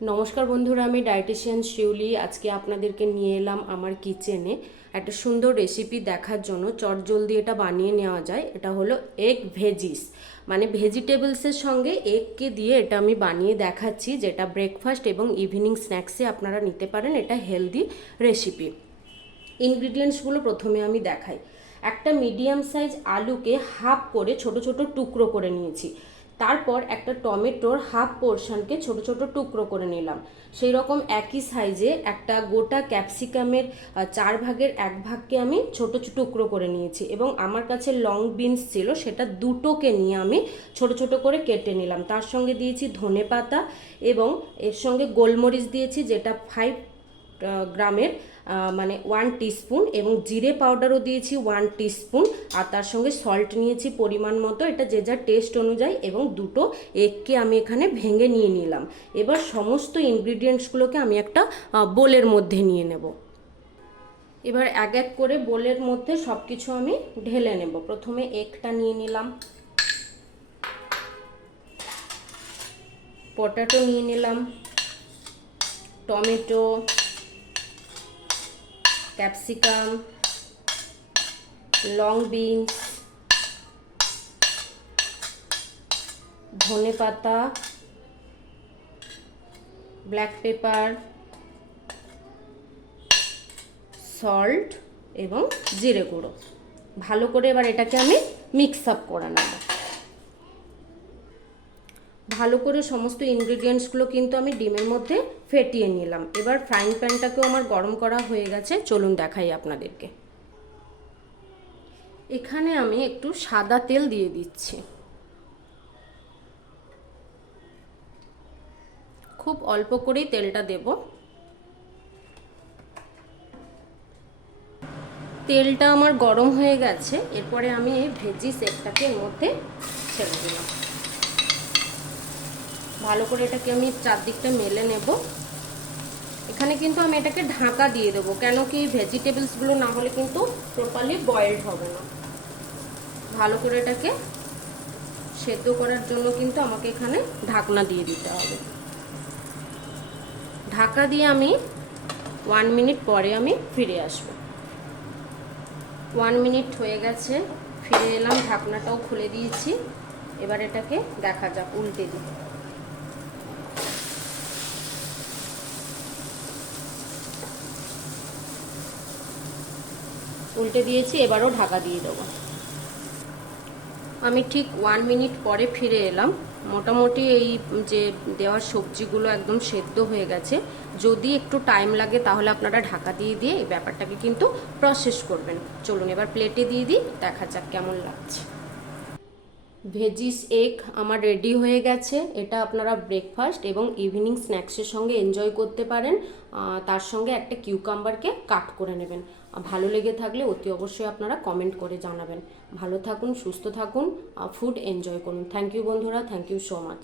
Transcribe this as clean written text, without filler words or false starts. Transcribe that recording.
নমস্কার বন্ধুরা, আমি ডায়েটিশিয়ান শিউলি। আজকে আপনাদেরকে নিয়ে এলাম আমার কিচেনে একটা সুন্দর রেসিপি দেখার জন্য। চটজলদি এটা বানিয়ে নেওয়া যায়। এটা হলো এগ ভেজিস, মানে ভেজিটেবলসের সঙ্গে এগকে দিয়ে এটা আমি বানিয়ে দেখাচ্ছি, যেটা ব্রেকফাস্ট এবং ইভিনিং স্ন্যাক্সে আপনারা নিতে পারেন। এটা হেলদি রেসিপি। ইনগ্রিডিয়েন্টসগুলো প্রথমে আমি দেখাই। একটা মিডিয়াম সাইজ আলুকে হাফ করে ছোট ছোট টুকরো করে নিয়েছি। তারপর একটা টমেটোর হাফ পোর্শনকে ছোট ছোট টুকরো করে নিলাম। সেই রকম একই সাইজে একটা গোটা ক্যাপসিকামের 1/4 ভাগকে আমি ছোট ছোট টুকরো করে নিয়েছি, এবং আমার কাছে লং বিনস ছিল, সেটা দুটোকে নিয়ে আমি ছোট ছোট করে কেটে নিলাম। তার সঙ্গে দিয়েছি ধনেপাতা এবং এর সঙ্গে গোলমরিচ দিয়েছি, যেটা 5 গ্রামের, মানে 1 টিস্পুন, এবং জিরে পাউডারও দিয়েছি 1 টিস্পুন, আর তার সঙ্গে সল্ট নিয়েছি পরিমাণ মতো, এটা যে যার টেস্ট অনুযায়ী, এবং দুটো এগকে আমি এখানে ভেঙে নিয়ে নিলাম। এবার সমস্ত ইনগ্রিডিয়েন্টসগুলোকে আমি একটা বোলের মধ্যে নিয়ে নেব। এবার এক এক করে বোলের মধ্যে সব কিছু আমি ঢেলে নেব। প্রথমে এগটা নিয়ে নিলাম, পটাটো নিয়ে নিলাম, টমেটো, ক্যাপসিকাম, লং বিনস, ধনেপাতা, ব্ল্যাক পেপার, সল্ট এবং জিরে গুঁড়ো। ভালো করে এবার এটাকে আমি মিক্স আপ করে নেব। ভালো করে সমস্ত ইনগ্রিডিয়েন্টসগুলো কিন্তু আমি ডিমের মধ্যে ফেটিয়ে নিলাম। এবার ফ্রাইং প্যানটাকেও আমার গরম করা হয়ে গেছে, চলুন দেখাই আপনাদেরকে। এখানে আমি একটু সাদা তেল দিয়ে দিচ্ছি, খুব অল্প করেই তেলটা দেব। তেলটা আমার গরম হয়ে গেছে, এরপরে আমি এই ভেজিস এগটাকে এর মধ্যে ছেড়ে দিলাম। ভালো করে এটাকে আমি চারদিকটা মেলে নেব। এখানে কিন্তু আমি এটাকে ঢাকা দিয়ে দেবো, কেন কি ভেজিটেবলসগুলো না হলে কিন্তু প্রপারলি বয়েলড হবে না। ভালো করে এটাকে সেদ্ধ করার জন্য কিন্তু আমাকে এখানে ঢাকনা দিয়ে দিতে হবে। ঢাকা দিয়ে আমি 1 মিনিট পরে আমি ফিরে আসবো। 1 মিনিট হয়ে গেছে, ফিরে এলাম, ঢাকনাটাও খুলে দিয়েছি। এবার এটাকে দেখা যাক, উল্টে দিই। উল্টে দিয়েছি, এবারও ঢাকা দিয়ে দেবো। আমি ঠিক 1 মিনিট পরে ফিরে এলাম। মোটামুটি এই যে দেওয়ার সবজিগুলো একদম সেদ্ধ হয়ে গেছে। যদি একটু টাইম লাগে তাহলে আপনারা ঢাকা দিয়ে দিয়ে এই ব্যাপারটাকে কিন্তু প্রসেস করবেন। চলুন এবার প্লেটে দিয়ে দিই, দেখা যাক কেমন লাগছে। ভেজিস এগ আমার রেডি হয়ে গেছে। এটা আপনারা ব্রেকফাস্ট এবং ইভিনিং স্ন্যাক্সের সঙ্গে এনজয় করতে পারেন। তার সঙ্গে একটা কিউকাম্বারকে কাট করে নেবেন। ভালো লেগে থাকলে অতি অবশ্যই আপনারা কমেন্ট করে জানাবেন। ভালো থাকুন, সুস্থ থাকুন, ফুড এনজয় করুন। থ্যাংক ইউ বন্ধুরা, থ্যাংক ইউ সো মাচ।